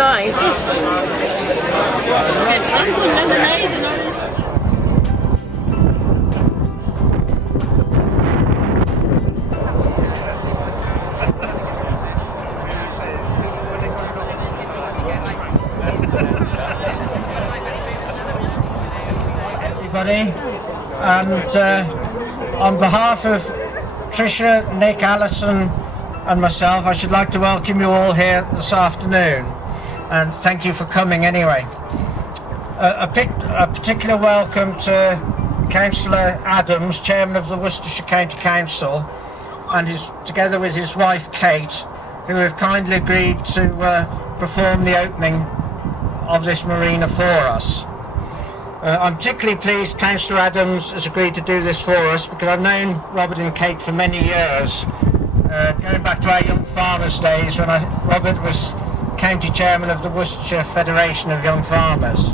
nice. Everybody, and on behalf of Tricia, Nick, Alison and myself, I should like to welcome you all here this afternoon, and thank you for coming anyway. A particular welcome to Councillor Adams, Chairman of the Worcestershire County Council, and together with his wife Kate, who have kindly agreed to perform the opening of this marina for us. I'm particularly pleased Councillor Adams has agreed to do this for us, because I've known Robert and Kate for many years, going back to our young farmers days when Robert was County Chairman of the Worcestershire Federation of Young Farmers.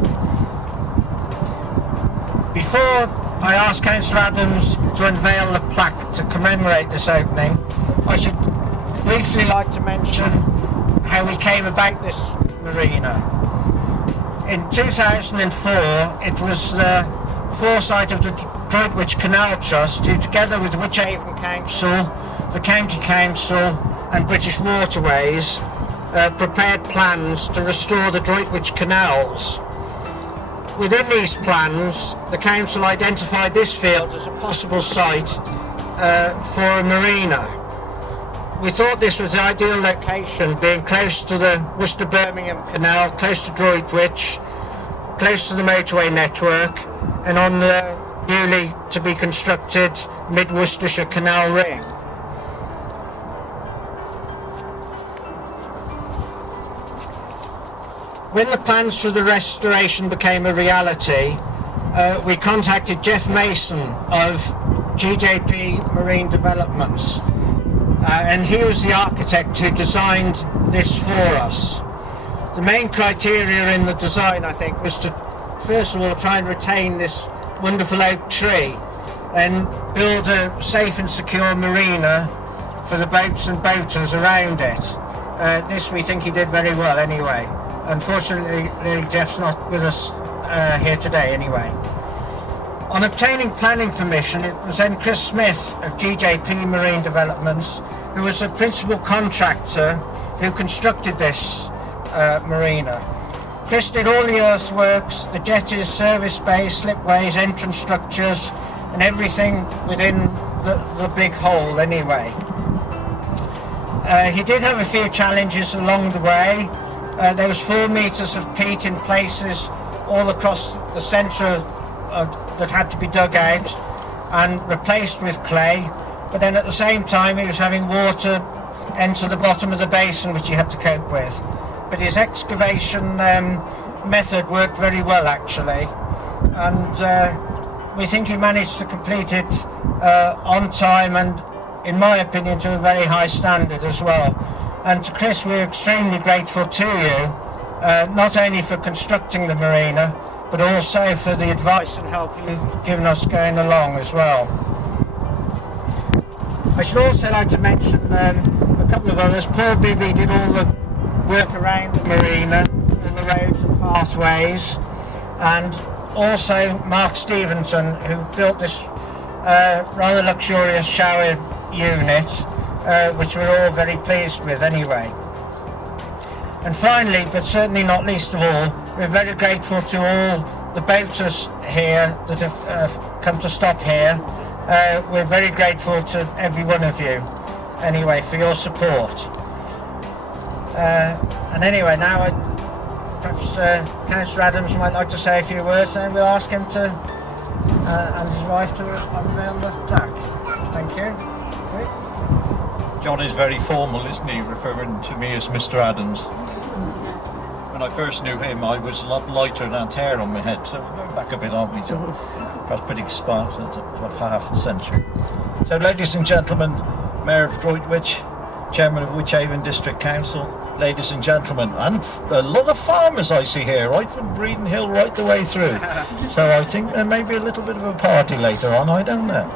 Before I ask Councillor Adams to unveil the plaque to commemorate this opening, I should briefly like to mention how we came about this marina. In 2004, it was the foresight of the Droitwich Canal Trust, who together with Wychavon Council, the County Council and British Waterways prepared plans to restore the Droitwich canals. Within these plans, the Council identified this field as a possible site for a marina. We thought this was the ideal location, being close to the Worcester-Birmingham Canal, close to Droitwich, close to the motorway network, and on the newly to be constructed Mid-Worcestershire Canal Ring. When the plans for the restoration became a reality, we contacted Jeff Mason of GJP Marine Developments. And he was the architect who designed this for us. The main criteria in the design, I think, was to first of all try and retain this wonderful oak tree and build a safe and secure marina for the boats and boaters around it. This we think he did very well anyway. Unfortunately, Jeff's not with us here today anyway. On obtaining planning permission, it was then Chris Smith of GJP Marine Developments who was the principal contractor who constructed this marina. Chris did all the earthworks, the jetties, service bays, slipways, entrance structures and everything within the big hole anyway. He did have a few challenges along the way. There was 4 metres of peat in places all across the centre that had to be dug out and replaced with clay, but then at the same time he was having water enter the bottom of the basin which he had to cope with. But his excavation method worked very well actually, and we think he managed to complete it on time and, in my opinion, to a very high standard as well. And to Chris, we're extremely grateful to you, not only for constructing the marina, but also for the advice and help you've given us going along as well. I should also like to mention a couple of others. Paul Bibby did all the work around the marina, all the roads and pathways, and also Mark Stevenson, who built this rather luxurious shower unit, which we're all very pleased with anyway. And finally, but certainly not least of all, we're very grateful to all the boaters here that have come to stop here. We're very grateful to every one of you, anyway, for your support. And anyway, now perhaps Councillor Adams might like to say a few words, and we'll ask him to and his wife to unveil the plaque. Thank you. Okay. John is very formal, isn't he, referring to me as Mr. Adams. When I first knew him, I was a lot lighter than hair on my head, so we're going back a bit, aren't we, John? Perhaps pretty smart, of half a century. So, ladies and gentlemen, Mayor of Droitwich, Chairman of Wychavon District Council, ladies and gentlemen, and a lot of farmers I see here, right from Breeden Hill right the way through. So I think there may be a little bit of a party later on, I don't know.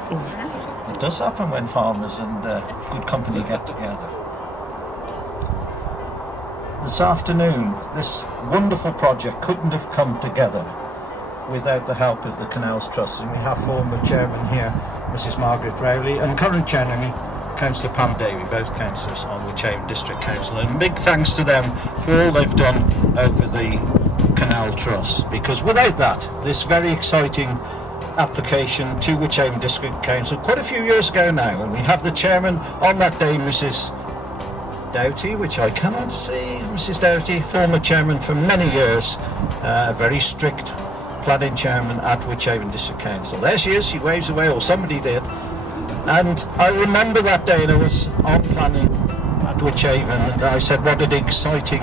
It does happen when farmers and good company get together. this afternoon, this wonderful project couldn't have come together without the help of the Canals Trust, and we have former chairman here, Mrs Margaret Rowley, and current chairman, Councillor Pam Davey, both councillors on Wyche Haven District Council, and big thanks to them for all they've done over the Canal Trust, because without that, this very exciting application to Wyche Haven District Council quite a few years ago now, and we have the chairman on that day, Mrs Doughty, which I cannot see, Mrs Doughty, former chairman for many years, very strict planning chairman at Wyche Haven District Council. There she is, she waves away, or somebody did. And I remember that day, and I was on planning at Wyche Haven, and I said what an exciting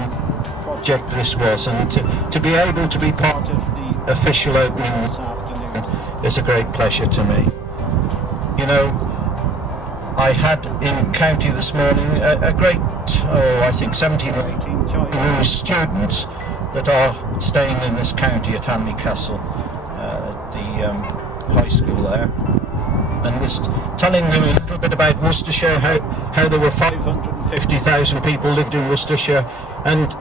project this was, and to be able to be part of the official opening this afternoon is a great pleasure to me. You know, I had in county this morning a great, I think 17 or 18 Chinese students that are staying in this county at Hamley Castle, at the high school there, and was telling them a little bit about Worcestershire, how there were 550,000 people lived in Worcestershire, and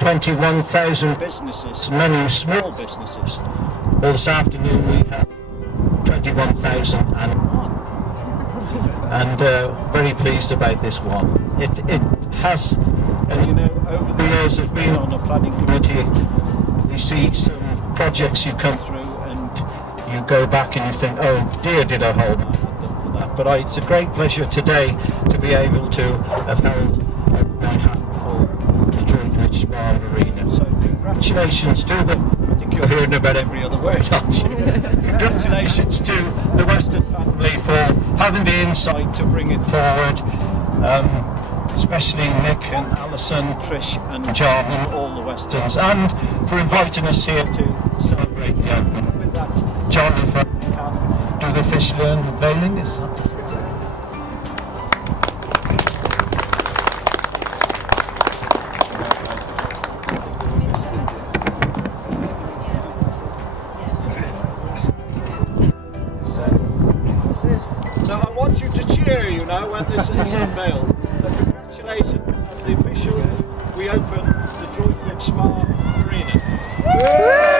21,000 businesses, many small businesses. Well, this afternoon we have 21,001, and very pleased about this one. It has, and you know, over the years of being on the planning committee, you see some projects you come through and you go back and you think, oh dear, did I hold my hand up for that? But it's a great pleasure today to be able to have held my hand for the Droitwich Spa Marina. So congratulations to them. I think you're hearing about every other word, aren't you? Congratulations to the Western family for having the insight to bring it forward. Especially Nick and Alison, Trish and John and all the Westerns, and for inviting us here to celebrate the opening. With that, John, if I can do the official unveiling, is that? So I want you to cheer, you know, when this is unveiled. Congratulations on the official, we open the Droitwich Spa Marina.